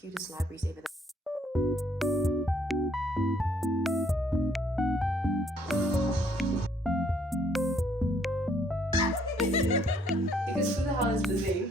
cutest libraries ever. Because who the hell is busy?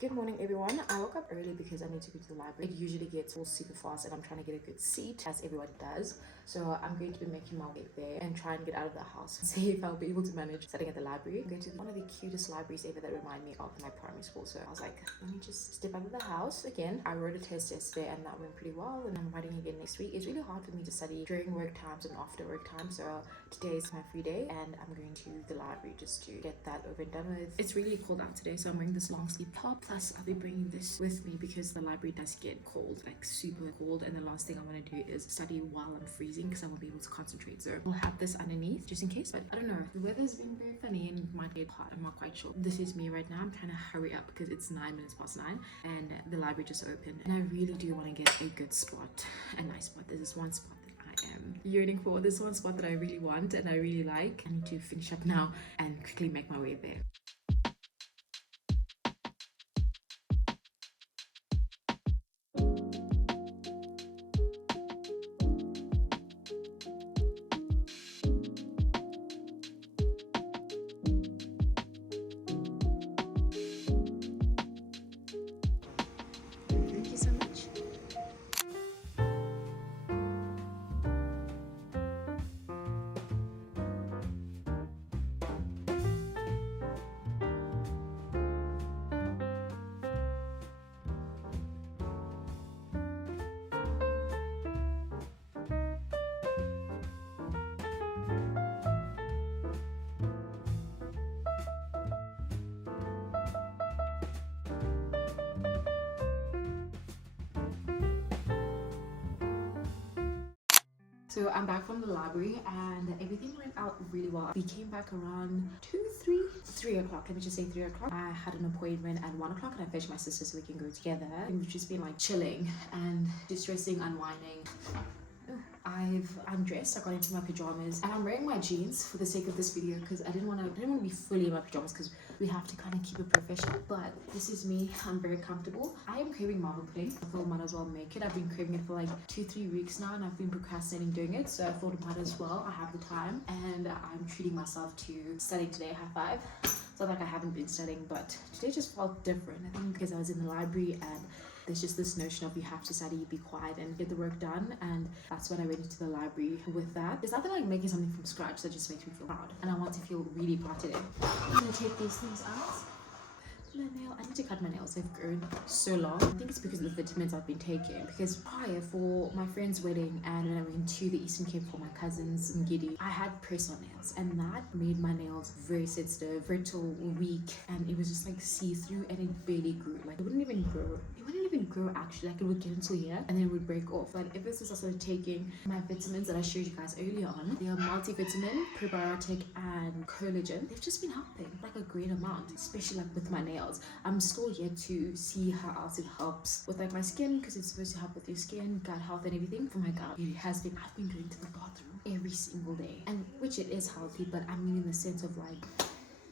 Good morning, everyone. I woke up early because I need to go to the library. It usually gets all super fast and I'm trying to get a good seat, as everyone does. So I'm going to be making my way there and try and get out of the house and see if I'll be able to manage studying at the library. I'm going to one of the cutest libraries ever that remind me of my primary school. So I was like, let me just step out of the house again. I wrote a test yesterday and that went pretty well, and I'm writing again next week. It's really hard for me to study during work times and after work time. So today is my free day and I'm going to the library just to get that over and done with. It's really cold out today, so I'm wearing this long sleeve top. Plus I'll be bringing this with me because the library does get cold, like super cold, and the last thing I want to do is study while I'm freezing because I won't be able to concentrate. So I'll have this underneath just in case, but I don't know, the weather's been very funny and it might get hot. I'm not quite sure. This is me right now. I'm trying to hurry up because it's 9 minutes past 9 and the library just opened, and I really do want to get a good spot, a nice spot. There's this one spot that I am yearning for. This one spot that I really want and I really like. I need to finish up now and quickly make my way there. Thank you so much. So I'm back from the library and everything went out really well. We came back around 3 o'clock. Let me just say 3 o'clock. I had an appointment at 1 o'clock and I fetched my sister so we can go together. And we've just been like chilling and distressing, unwinding. I've undressed, I got into my pajamas, and I'm wearing my jeans for the sake of this video because I didn't want to be fully in my pajamas because we have to kind of keep it professional. But this is me. I'm very comfortable. I am craving malva pudding. I thought I might as well make it. I've been craving it for like 2-3 weeks now and I've been procrastinating doing it, so I thought I might as well. I have the time and I'm treating myself to studying today. High five. It's not like I haven't been studying, but today just felt different. I think because I was in the library and there's just this notion of you have to study, be quiet and get the work done, and that's when I went into the library with that. There's nothing like making something from scratch that just makes me feel proud, and I want to feel really part of it. I'm gonna take these things out. My nail, I need to cut my nails. They've grown so long. I think it's because of the vitamins I've been taking, because prior, for my friend's wedding and when I went to the Eastern Cape for my cousins in Giddy, I had press-on nails and that made my nails very sensitive, brittle, weak, and it was just like see-through and it barely grew. Like it wouldn't even grow. It wouldn't even grow actually. Like it would get until here and then it would break off. But ever since I started taking my vitamins that I showed you guys earlier on, they are multivitamin, probiotic and collagen. They've just been helping like a great amount, especially like with my nails. I'm still yet to see how else it helps with like my skin, because it's supposed to help with your skin, gut health and everything. For my gut, I've been going to the bathroom every single day, and which it is healthy, but I mean in the sense of like,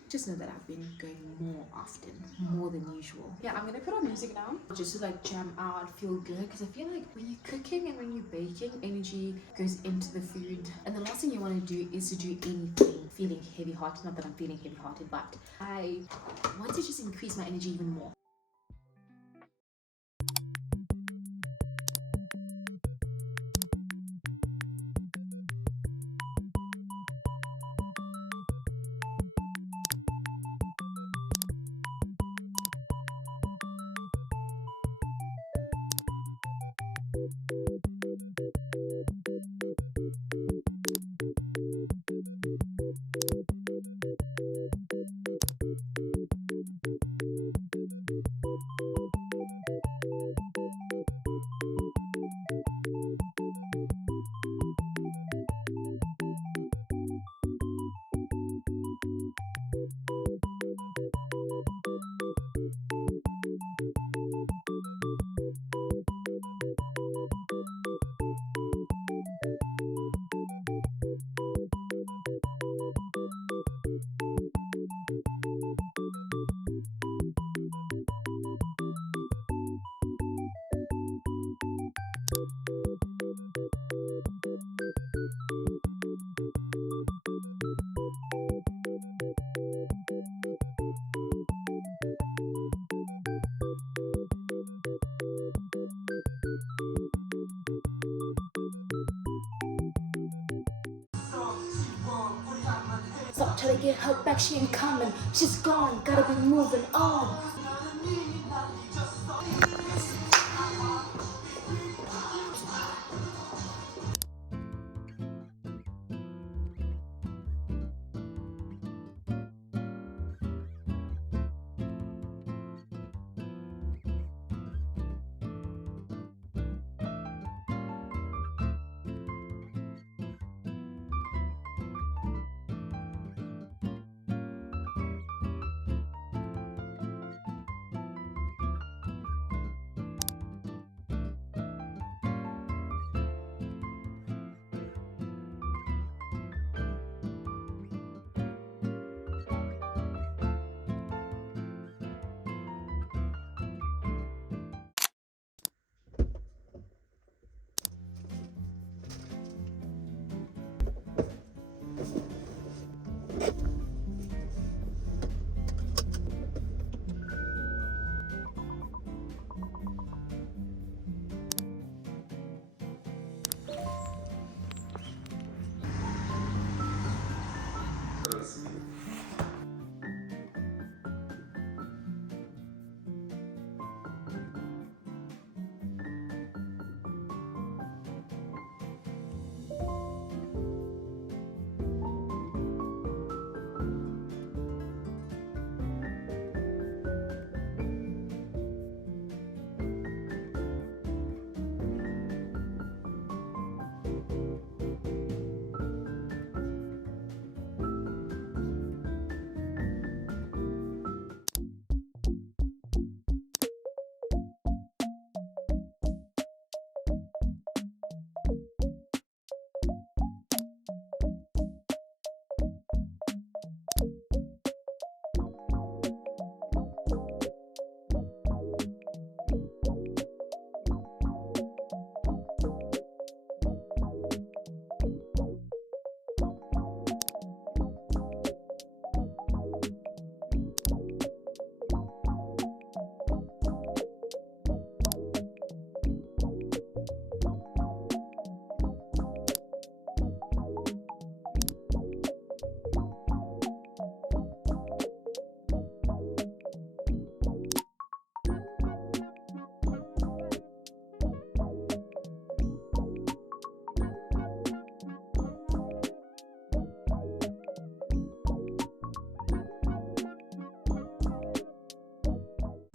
just know that I've been going more often, more than usual. Yeah, I'm gonna put on music now just to like jam out, feel good, because I feel like when you're cooking and when you're baking, energy goes into the food, and the last thing you want to do is to do anything feeling heavy-hearted. Not that I'm feeling heavy-hearted, but I want to just increase my energy even more. Stop trying to get her back, she ain't coming. She's gone, gotta be moving on.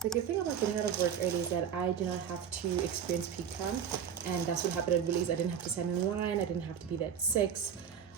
The good thing about getting out of work early is that I do not have to experience peak time, and that's what happened at Woolies. I didn't have to stand in line, I didn't have to be there at 6.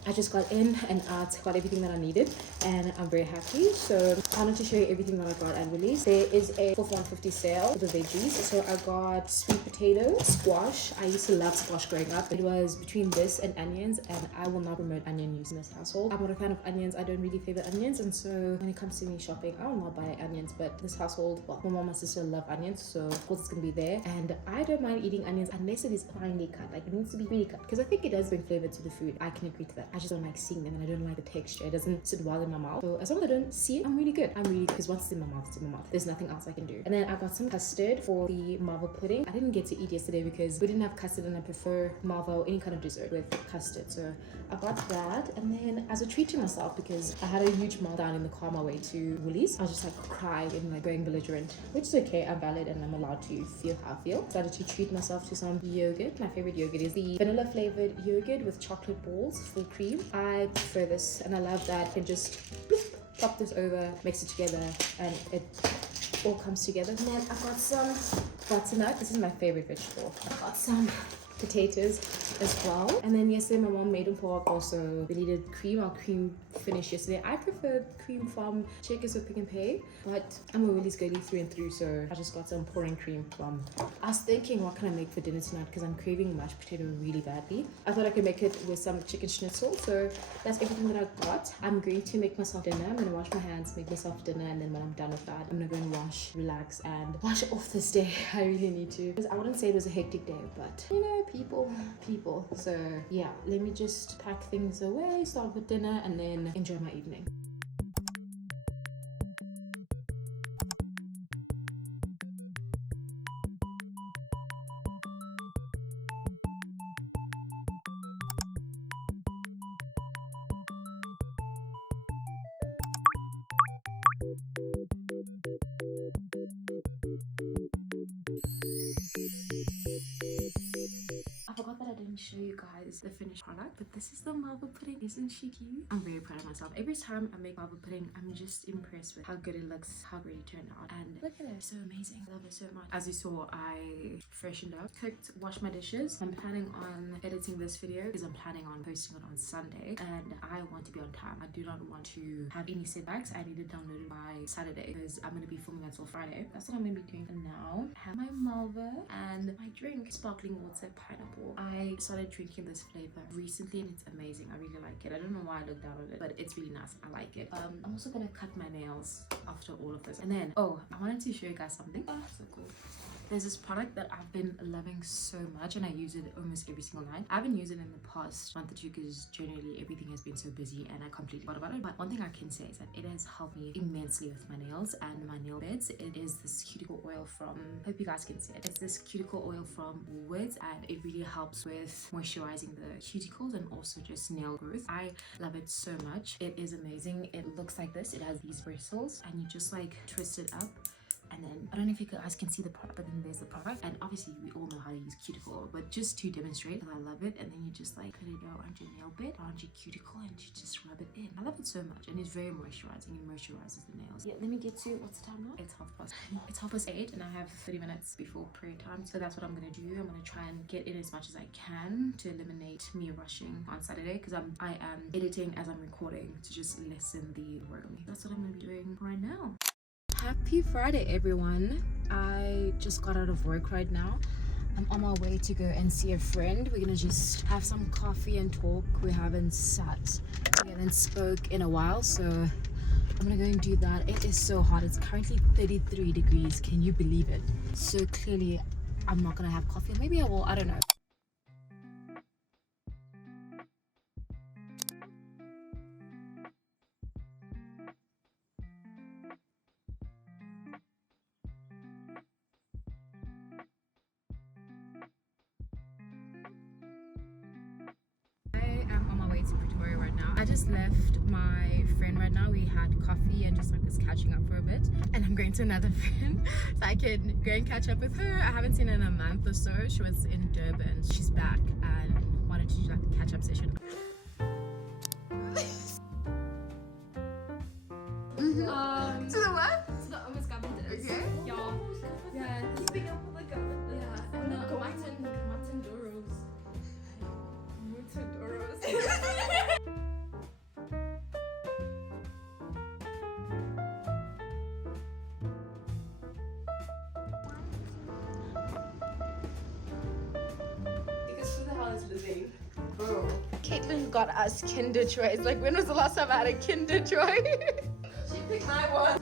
I just got in and out, got everything that I needed, and I'm very happy. So I wanted to show you everything that I got at Woolies. There is a 4 for $1.50 sale for the veggies. So I got sweet potato, squash. I used to love squash growing up. It was between this and onions, and I will not promote onion use in this household. I'm not a fan of onions. I don't really favor onions, and so when it comes to me shopping, I will not buy onions. But this household, well, my mom and my sister love onions, so of course it's gonna be there. And I don't mind eating onions unless it is finely cut. Like, it needs to be really cut, because I think it does bring flavor to the food. I can agree to that. I just don't like seeing them, and I don't like the texture. It doesn't sit well in my mouth. So as long as I don't see it, I'm really good. Because once it's in my mouth, it's in my mouth. There's nothing else I can do. And then I got some custard for the malva pudding. I didn't get to eat yesterday because we didn't have custard, and I prefer malva or any kind of dessert with custard. So I got that, and then as a treat to myself, because I had a huge meltdown in the car on my way to Woolies, I was just like crying and like going belligerent, which is okay. I'm valid and I'm allowed to feel how I feel. Started to treat myself to some yogurt. My favorite yogurt is the vanilla flavored yogurt with chocolate balls, full cream. I prefer this, and I love that. You can just pop this over, mix it together, and it all comes together. And then I got some butternut. This is my favorite vegetable. I got some potatoes as well. And then yesterday my mom made pork also. We needed cream. Our cream finished yesterday. I prefer cream from Checkers or Pick and Pay, but I'm a Woolies girly through and through, so I just got some pouring cream from. I was thinking, what can I make for dinner tonight, because I'm craving mashed potato really badly. I thought I could make it with some chicken schnitzel, so that's everything that I got. I'm going to make myself dinner. I'm gonna wash my hands, make myself dinner, and then when I'm done with that, I'm gonna go and wash, relax, and wash off this day. I really need to, because I wouldn't say it was a hectic day, but you know, people. So yeah, let me just pack things away, start with dinner, and then enjoy my evening. Show you guys the finished product, but this is the malva pudding. Isn't she cute? I'm very proud of myself. Every time I make malva pudding, I'm just impressed with how good it looks, how great it turned out, and look at it, so amazing. I love it so much. As you saw, I freshened up, cooked, washed my dishes. I'm planning on editing this video because I'm planning on posting it on Sunday, and I want to be on time. I do not want to have any setbacks. I need it downloaded by Saturday because I'm going to be filming until Friday. That's what I'm going to be doing for now. I have my malva and my drink, sparkling water, pineapple. I started drinking this flavor recently and it's amazing. I really like it. I don't know why I looked down on it, but it's really nice. I like it. I'm also gonna cut my nails after all of this, and then I wanted to show you guys something. So cool. There's this product that I've been loving so much, and I use it almost every single night. I haven't used it in the past month or two because generally everything has been so busy and I completely forgot about it. But one thing I can say is that it has helped me immensely with my nails and my nail beds. It is this cuticle oil from, hope you guys can see it. It's this cuticle oil from Woolworths, and it really helps with moisturizing the cuticles and also just nail growth. I love it so much. It is amazing. It looks like this. It has these bristles, and you just like twist it up. And then I don't know if you guys can see the product, but then there's the product, and obviously we all know how to use cuticle oil, but just to demonstrate that I love it. And then you just like put it around your nail bed, around your cuticle, and you just rub it in. I love it so much, and it's very moisturizing. It moisturizes the nails. Yeah, let me get to, what's the time now? It's 8:30, and I have 30 minutes before prayer time, so that's what I'm gonna do. I'm gonna try and get in as much as I can to eliminate me rushing on Saturday, because I am editing as I'm recording to just lessen the work on me. That's what I'm gonna be doing right now. Happy Friday, everyone. I just got out of work right now. I'm on my way to go and see a friend. We're gonna just have some coffee and talk. We haven't sat together and spoke in a while, so I'm gonna go and do that. It is so hot. It's currently 33 degrees. Can you believe it? So clearly I'm not gonna have coffee. Maybe I will, I don't know. To Pretoria right now. I just left my friend right now. We had coffee and just like was catching up for a bit, and I'm going to another friend so I can go and catch up with her. I haven't seen her in a month or so. She was in Durban. She's back and wanted to do like a catch-up session. To the what? To the almost government. Okay. Y'all. Yeah. Keeping up with the government. Yeah. And the Martin Doros. Because who the hell is living? Bro. Caitlin got us Kinder Joy. It's like, when was the last time I had a Kinder Joy? She picked my one.